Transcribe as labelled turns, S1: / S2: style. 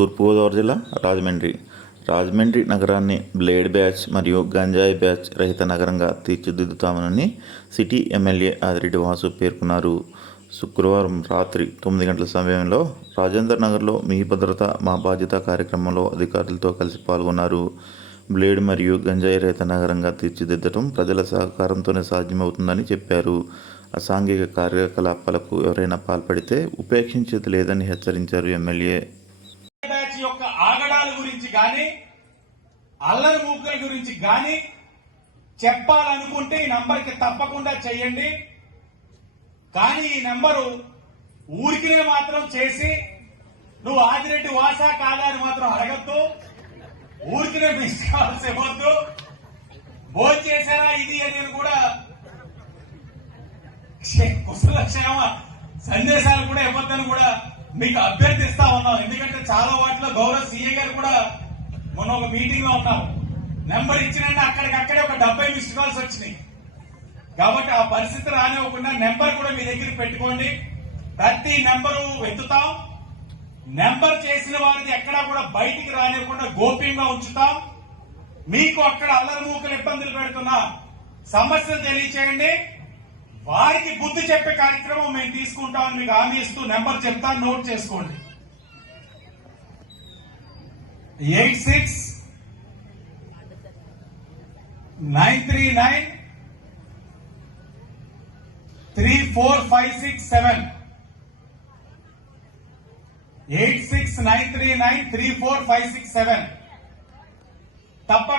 S1: తూర్పుగోదావరి జిల్లా రాజమండ్రి. రాజమండ్రి నగరాన్ని blade batch మరియు గంజాయి బ్యాచ్ రహిత నగరంగా తీర్చిదిద్దుతామని సిటీ ఎమ్మెల్యే ఆదిరెడ్డి వాసు పేర్కొన్నారు. శుక్రవారం రాత్రి తొమ్మిది గంటల సమయంలో రాజేందర్ నగర్లో మీ భద్రత మా బాధ్యత కార్యక్రమంలో అధికారులతో కలిసి పాల్గొన్నారు. బ్లేడ్ మరియు గంజాయి రహిత నగరంగా తీర్చిదిద్దడం ప్రజల సహకారంతోనే సాధ్యమవుతుందని చెప్పారు. అసాంఘిక కార్యకలాపాలకు ఎవరైనా పాల్పడితే ఉపేక్షించేది లేదని హెచ్చరించారు ఎమ్మెల్యే.
S2: ఆగడాల గురించి కానీ అల్లరి మూకల గురించి కానీ చెప్పాలనుకుంటే ఈ నంబర్కి తప్పకుండా చెయ్యండి కానీ ఈ నెంబరు ఊరికి మాత్రం చేసి నువ్వు ఆదిరెడ్డి వాసా కాదా అని మాత్రం అడగద్దు. ఊరికినే మిస్ ఇవ్వద్దు. భోజనం చేశారా ఇది అని కూడా కుశల క్షేమ సందేశాలు కూడా ఇవ్వద్దని కూడా మీకు అభ్యర్థిస్తా ఉన్నాం. ఎందుకంటే చాలా వాటిలో గౌరవ సీఏ గారు కూడా మొన్న ఒక మీటింగ్లో ఉన్నారు. నెంబర్ ఇచ్చినంటే అక్కడికక్కడే ఒక డెబ్బై మిస్డ్ కాల్స్ వచ్చినాయి. కాబట్టి ఆ పరిస్థితి రానివ్వకుండా నెంబర్ కూడా మీ దగ్గర పెట్టుకోండి. ప్రతి నెంబరు వెతుతాం నెంబర్ చేసిన వారిని ఎక్కడా కూడా బయటికి రానివ్వకుండా గోప్యంగా ఉంచుతాం. మీకు అక్కడ అల్లరి మూకలు ఇబ్బందులు పెడుతున్నా సమస్యలు తెలియచేయండి. వారికి బుద్ధి చెప్పే కార్యక్రమం మేము తీసుకుంటామని మీకు హామీ ఇస్తూ నెంబర్ చెప్తాను నోట్ చేసుకోండి. Eight six nine three nine three four five six seven. Eight six nine three nine three four five six seven. తప్ప